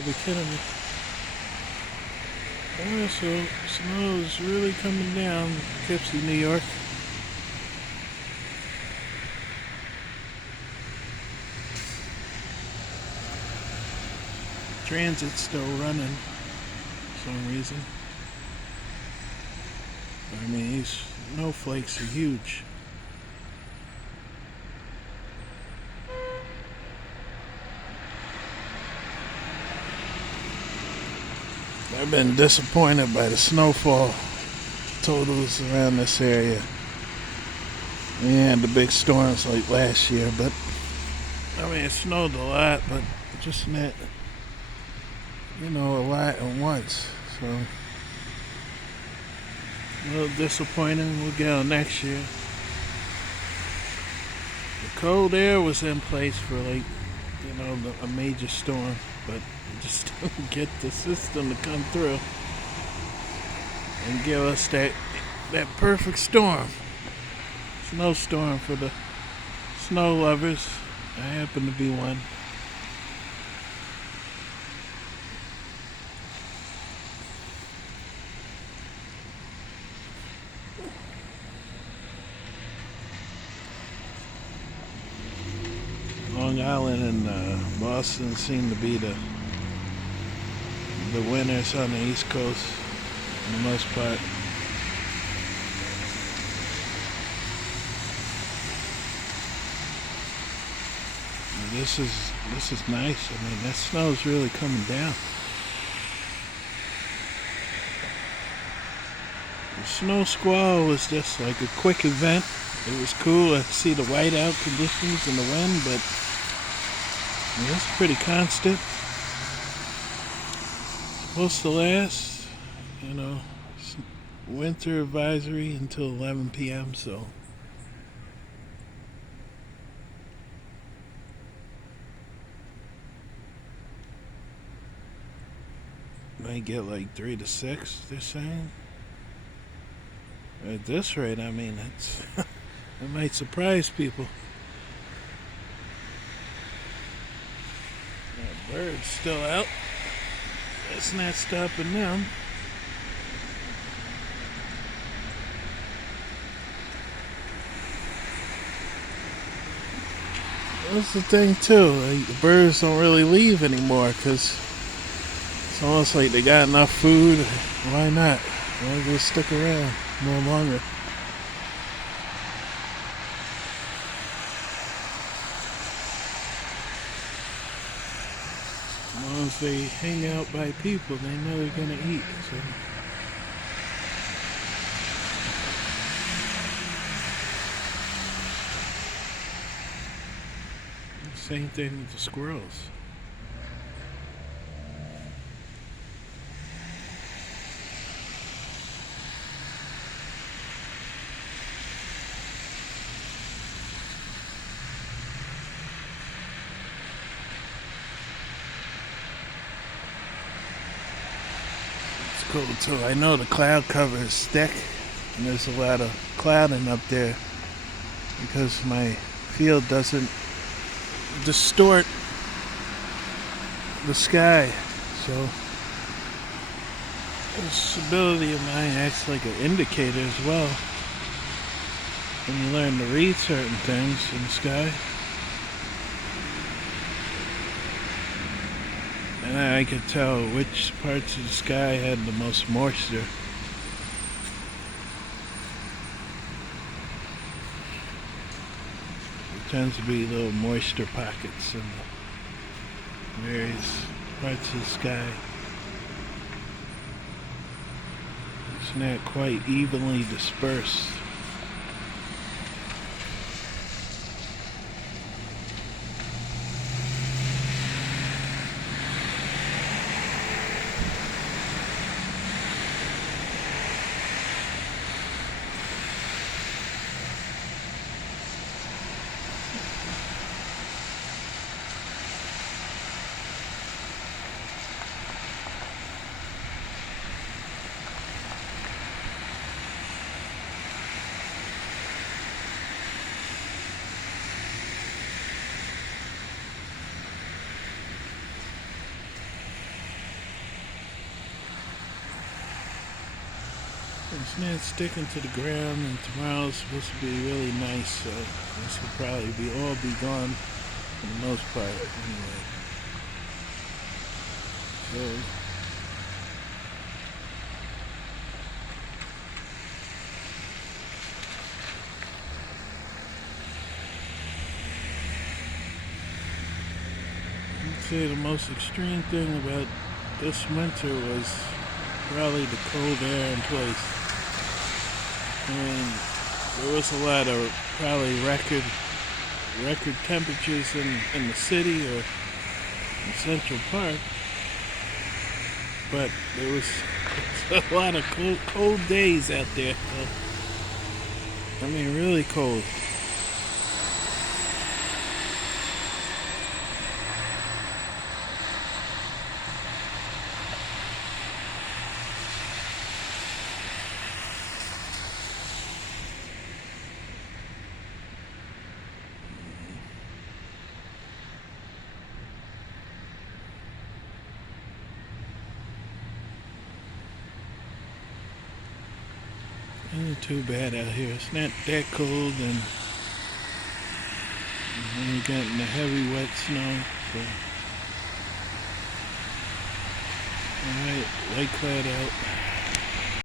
gotta be kidding me. Oh, so snow is really coming down, Poughkeepsie, New York. Transit's still running for some reason. I mean, these snowflakes are huge. I've been disappointed by the snowfall totals around this area. We had the big storms like last year, but I mean, it snowed a lot, but just not, a lot at once. So, a little disappointing. We'll get on next year. The cold air was in place for a major storm, but just don't get the system to come through and give us that perfect storm. Snowstorm for the snow lovers. I happen to be one. Long Island and Boston seem to be the winners on the East Coast for the most part. This is nice. I mean, that snow's really coming down. The snow squall was just like a quick event. It was cool to see the whiteout conditions and the wind, but it's pretty constant. Supposed to last, winter advisory until 11 p.m. So might get like 3 to 6. They're saying. At this rate, I mean, it might surprise people. That bird's still out. That's not stopping them. That's the thing too. Like, the birds don't really leave anymore because it's almost like they got enough food. Why not? Why just stick around no longer? As long as they hang out by people, they know they're gonna eat. So. Same thing with the squirrels. It's cool too. I know the cloud cover is thick and there's a lot of clouding up there because my field doesn't distort the sky, so this ability of mine acts like an indicator as well when you learn to read certain things in the sky. And I could tell which parts of the sky had the most moisture. Tends to be little moisture pockets in the various parts of the sky. It's not quite evenly dispersed. It's not sticking to the ground, and tomorrow's supposed to be really nice, so this will probably all be gone for the most part anyway. So I'd say the most extreme thing about this winter was probably the cold air in place. I mean, there was a lot of probably record temperatures in the city or in Central Park, but there was a lot of cold days out there. So, I mean, really cold. It ain't too bad out here. It's not that cold, and we ain't getting the heavy wet snow. So, alright, light cloud out.